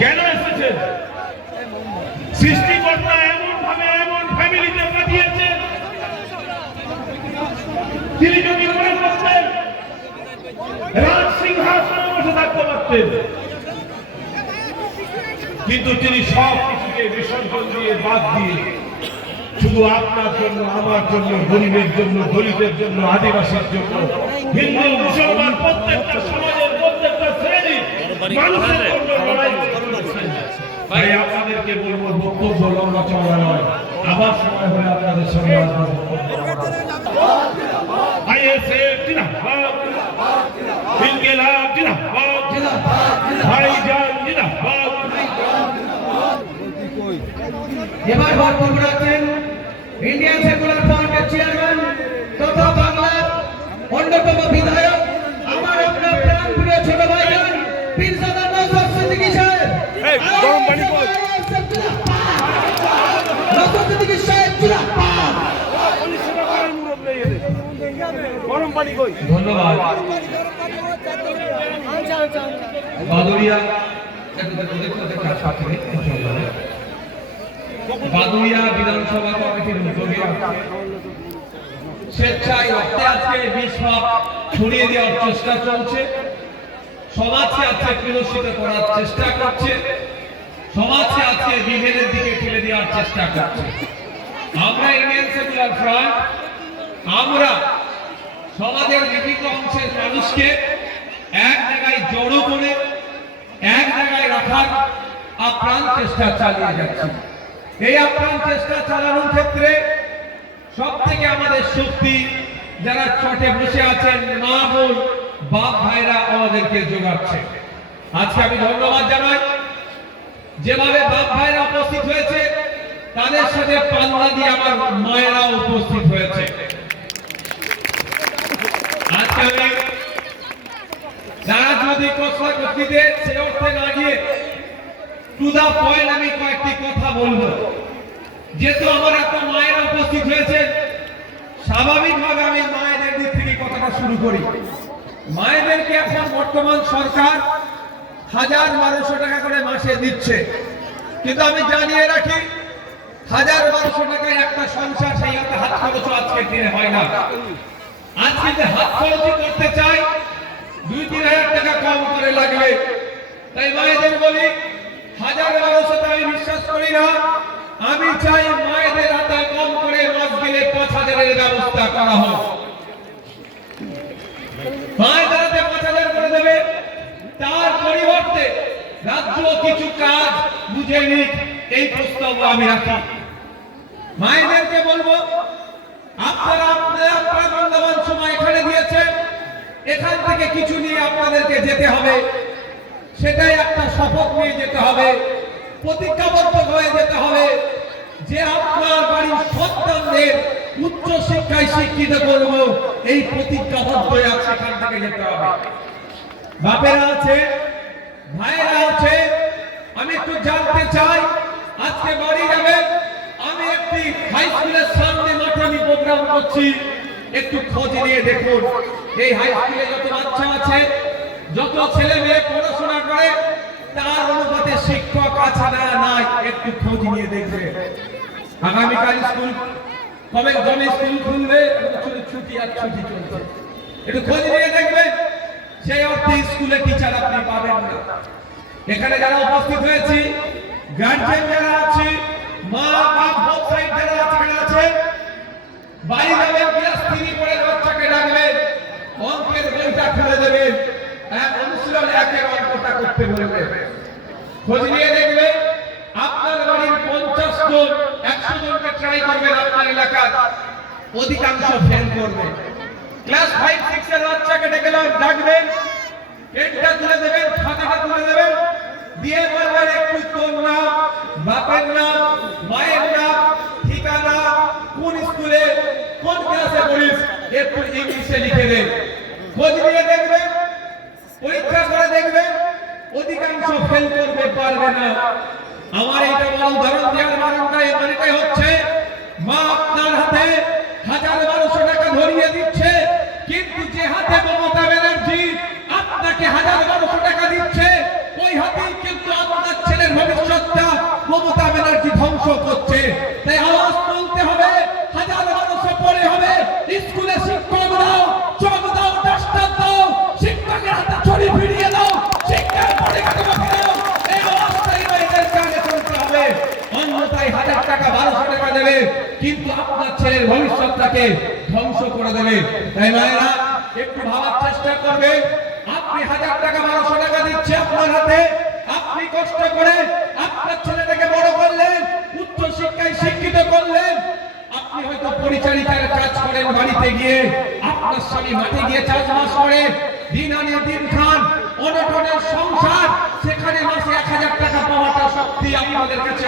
কেন এসেছেন? সৃষ্টিকর্তা এমন ভাবে এমন ফ্যামিলিতে পাঠিয়েছেন, তিনি যদি মনে করতেন রাজ সিংহাসনে বসে থাকতে পারতেন, কিন্তু তিনি সব কিছুকে বিসর্জন দিয়ে বাদ দিয়ে শুধু আপনার জন্য, আমার জন্য, গরিবের জন্য, দলিতের জন্য, আদিবাসীর জন্য, হিন্দু মুসলমান প্রত্যেকটা সমাজের প্রত্যেকটা শ্রেণীর মানুষের জন্য লড়াই করছেন। তাই আপনাদেরকে বলবো, বক্তব্য লম্বা চওড়া নয়, আবার সময় হলে আপনাদের সঙ্গে আইএসএফ জিন্দাবাদ, ইনকিলাব জিন্দাবাদ, ভাইজান জিন্দাবাদ। এবার বক্তব্য রাখছেন ইন্ডিয়ান সেকুলার ফ্রন্টের চেয়ারম্যান তথা বাংলার অন্যতম বিধায়ক, আমার আপনার প্রাণ প্রিয় ছোট ভাইজান পীরজাদা নওশাদ সিদ্দিকী সাহেব। গরম পানি নওশাদ সিদ্দিকী সাহেব জিন্দাবাদ। গরম পানি কই? ধন্যবাদ। বাদুড়িয়া বাদুড়িয়া বিধানসভা কমিটির উদ্যোগে স্বেচ্ছায় রক্তে আজকে বিস্ফাপ ছড়িয়ে দেওয়ার চেষ্টা চলছে, সমাজকে আজকে বিকশিত করার চেষ্টা করছে, সমাজকে আজকে বিভেদের দিকে ঠেলে দেওয়ার চেষ্টা করছে। আমরা ইন্ডিয়ান সেকুলার ফ্রন্ট, আমরা সমাজের বিভিন্ন অংশের মানুষকে এক জায়গায় জড়ো করে এক জায়গায় রাখার আপ্রাণ চেষ্টা চালিয়ে যাচ্ছি। এই আপ্রাণ চেষ্টা চালানোর ক্ষেত্রে সব থেকে আমাদের শক্তি যারা চটে বসে আছেন, মা বোন বাপ ভাইরা আমাদেরকে যোগাচ্ছে। আজকে আমি ধন্যবাদ জানাই, যেভাবে বাপ ভাইরা উপস্থিত হয়েছে তাদের সাথে পাল্লা দিয়ে আমার মায়েরা উপস্থিত হয়েছে। আজকে আমি রাজনৈতিক কসলাকসলিতে সে অর্থে না গিয়ে টু দা পয়েন্ট আমি কয়েকটি কথা বলবো। যেহেতু আমার এত মায়েরা উপস্থিত হয়েছে, স্বাভাবিকভাবে আমি মায়েদের দিক থেকে কথাটা শুরু করি। মায়েদেরকে এখন বর্তমান সরকার 1000-1200 টাকা করে মাসে দিচ্ছে, কিন্তু আমি জানিয়ে রাখি 1000-1200 টাকায় একটা সংসার সেই হাত খরচও আজকের দিনে হয় না। আজকে যে হাত খরচই করতে চাই 2-3 হাজার টাকা কম করে লাগবে। তাই মায়েদের বলি, 1000-1200 টাকা বিশ্বাস করি না, আমি চাই মায়েদের হাতে কম করে মাস গেলে 5000-এর ব্যবস্থা করা হোক। মায়েদের হাতে 5000 করে দেবে, তার পরিবর্তে রাজ্য কিছু কাজ বুঝে নিক, এই প্রস্তাব আমি রাখি। মায়েদেরকে বলবো, আপনারা আপনার মূল্যবান সময় এখানে দিয়েছেন, এখান থেকে কিছু নিয়ে আপনাদেরকে যেতে হবে, সেটাই একটা শপথ নিয়ে যেতে হবে, প্রতিজ্ঞাবদ্ধ হয়ে যেতে হবে যে আপনার বাড়ির সন্তানদের উচ্চ শিক্ষায় শিক্ষিত করব, এই প্রতিজ্ঞাবদ্ধ আছে, এখান থেকে যেতে হবে। বাপেরা আছে, ভাইয়েরা আছে, আমি একটু জানতে চাই, আজকে বাড়ি যাবেন, আমি একটি হাই স্কুলের সামনে মাঠে আমি প্রোগ্রাম করছি, একটু খোঁজ নিয়ে দেখুন এই হাই স্কুলে যত বাচ্চা আছে, যত ছেলে মেয়ে পড়াশোনা করে, তার অনুপাতে শিক্ষক আছে না নাই, একটু খোঁজ নিয়ে দেখবে। আগামীকাল স্কুল কবে জমে স্কুল খুলবে, ছুটি আর ছুটি চলছে, একটু খোঁজ নিয়ে দেখবেন, সেই অর্থে স্কুলে টিচার আপনি পাবেন না। এখানে যারা উপস্থিত হয়েছি, গার্জিয়ান যারা আছে, মা বাপ বোথ সাইড যারা আছে, বাড়ি যাবেন, গৃহস্থিনী করে বাচ্চাকে ডাকবেন, অঙ্কের বইটা খুলে দেবেন, অনুশীলন একের অঙ্কটা করতে বলবেন। খোঁজ নিয়ে দেখবেন আপনার বাড়ির 50 জন 100 জনকে ট্রাই করবেন, আপনার এলাকার অধিকাংশ ফেল করবে। ক্লাস 5-6 এর বাচ্চাকে ডাকবেন, পেনটা তুলে দেবেন, খাতাটা তুলে দেবেন, দিয়ে বলবেন একটু তোর নাম, বাপের নাম, মায়ের নাম, ঠিকানা, কোন স্কুলে কোন ক্লাসে পড়িস, একটু ইংলিশে লিখে দেন। খোঁজ নিয়ে দেখবেন, পরীক্ষা করে দেখবেন, অধিকাংশ ফেল করবে, পারবে না। আমার এইটা বড় উদাহরণ দেওয়ার মানেটাই হচ্ছে, মা আপনার হাতে 1000-1200 টাকা ধরিয়ে দিচ্ছে, কিন্তু যে হাতে মমতা ব্যানার্জি আপনাকে 1000-1200 টাকা দিচ্ছে, পরিবারটাকে ধ্বংস করে দেবে। তাই মায়েরা একটু ভাবার চেষ্টা করবে। আপনি 1000 টাকা 1200 টাকা দিচ্ছে আপনার হাতে, আপনি কষ্ট করে আপনার ছেলেটাকে বড় করলেন, উচ্চ শিক্ষায় শিক্ষিত করলেন। আপনি হয়তো পরিচারিকার কাজ করেন বাড়িতে গিয়ে, আপনার স্বামী মাঠে গিয়ে চাষবাস করে, দিন আনে দিন খান, অনটনের সংসার, সেখানে মাসে 1000 টাকা পাওয়াটা সত্যি আপনাদের কাছে